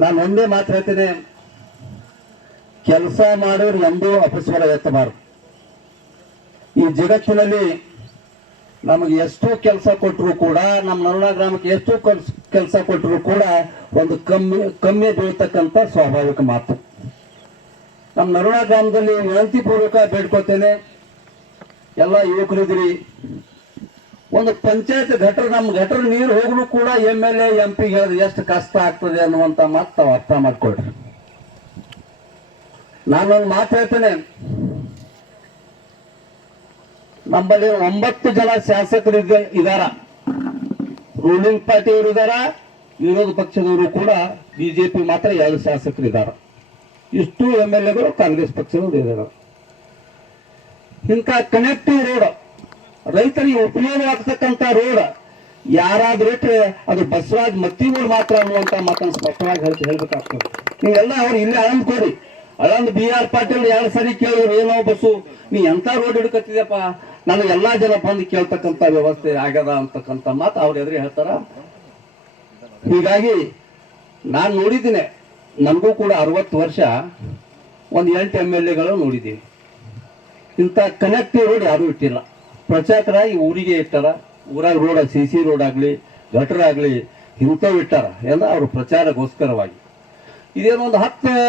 ನಾನು ಒಂದೇ ಮಾತು ಹೇಳ್ತೇನೆ, ಕೆಲಸ ಮಾಡೋರು ಎಂದೂ ಅಪಸ್ವರ ಎತ್ತಬಾರದು. ಈ ಜಗತ್ತಿನಲ್ಲಿ ನಮಗೆ ಎಷ್ಟು ಕೆಲಸ ಕೊಟ್ಟರು ಕೂಡ, ನಮ್ಮ ನರುಣಾ ಗ್ರಾಮಕ್ಕೆ ಎಷ್ಟು ಕೆಲಸ ಕೊಟ್ಟರು ಕೂಡ ಒಂದು ಕಮ್ಮಿ ಬೀಳ್ತಕ್ಕಂಥ ಸ್ವಾಭಾವಿಕ ಮಾತು. ನಮ್ಮ ನರುಣಾ ಗ್ರಾಮದಲ್ಲಿ ವಿನಂತಿ ಪೂರ್ವಕ ಬೇಡ್ಕೊತೇನೆ, ಎಲ್ಲ ಯುವಕರಿದ್ರಿ, ಒಂದು ಪಂಚಾಯತ್ ನಮ್ಮ ಗಟರ್ ನೀರು ಹೋಗಲು ಕೂಡ MLA MP ಹೇಳಿದ್ರೆ ಎಷ್ಟು ಕಷ್ಟ ಆಗ್ತದೆ ಅನ್ನುವಂಥ ಮಾತು ತಾವು ಅರ್ಥ ಮಾಡ್ಕೊಳ್ರಿ. ನಾನೊಂದು ಮಾತು ಹೇಳ್ತೇನೆ, ನಮ್ಮಲ್ಲಿ 9 ಜನ ಶಾಸಕರು ಇದಾರ. ರೂಲಿಂಗ್ ಪಾರ್ಟಿಯವರು ಇದಾರ, ವಿರೋಧ ಪಕ್ಷದವರು ಕೂಡ. ಬಿಜೆಪಿ ಮಾತ್ರ 2 ಶಾಸಕರು ಇದಾರ. ಇಷ್ಟು MLAಗಳು ಕಾಂಗ್ರೆಸ್ ಪಕ್ಷದವರು ಇದಾರೆ. ಇಂಥ ಕನೆಕ್ಟಿವ್ ರೋಡ್, ರೈತರಿಗೆ ಉಪಯೋಗವಾಗ್ತಕ್ಕಂಥ ರೋಡ್ ಯಾರಾದ್ರೂ ಅದು ಬಸವರಾಜ್ ಮತ್ತಿಗಳು ಮಾತ್ರ ಅನ್ನುವಂಥ ಮಾತನ್ನು ಸ್ಪಷ್ಟವಾಗಿ ಹೇಳ್ಬೇಕಾಗ್ತದೆ. ನೀವೆಲ್ಲ ಅವ್ರು ಇಲ್ಲೇ ಅಳಂದ್ಕೋರಿ. ಅಳಂದ್ BR ಪಾಟೀಲ್ 2 ಸರಿ ಕೇಳಿದ್ರು, ಏನೋ ಬಸ್ಸು ನೀ ಎಂತ ರೋಡ್ ಹಿಡ್ಕತ್ತಿದ್ಯಪ್ಪ, ನನಗೆ ಎಲ್ಲಾ ಜನ ಬಂದು ಕೇಳ್ತಕ್ಕಂಥ ವ್ಯವಸ್ಥೆ ಆಗ್ಯದ ಅಂತಕ್ಕಂಥ ಮಾತು ಅವ್ರ ಎದುರು ಹೇಳ್ತಾರ. ಹೀಗಾಗಿ ನಾನು ನೋಡಿದ್ದೀನಿ, ನನಗೂ ಕೂಡ 60 ವರ್ಷ, ಒಂದು 8 MLAಗಳು ನೋಡಿದ್ದೀನಿ. ಇಂಥ ಕನೆಕ್ಟಿವ್ ರೋಡ್ ಯಾರೂ ಇಟ್ಟಿಲ್ಲ. ಪ್ರಚಾರಕರಾಗಿ ಊರಿಗೆ ಇಟ್ಟಾರ. ಊರಾಗ ರೋಡ್, CC ರೋಡ್ ಆಗಲಿ, ಗಟರ್ ಆಗಲಿ, ಇಂಥವು ಇಟ್ಟಾರ ಎಲ್ಲ ಅವರು ಪ್ರಚಾರಕ್ಕೋಸ್ಕರವಾಗಿ. ಇದೇನೊಂದು 10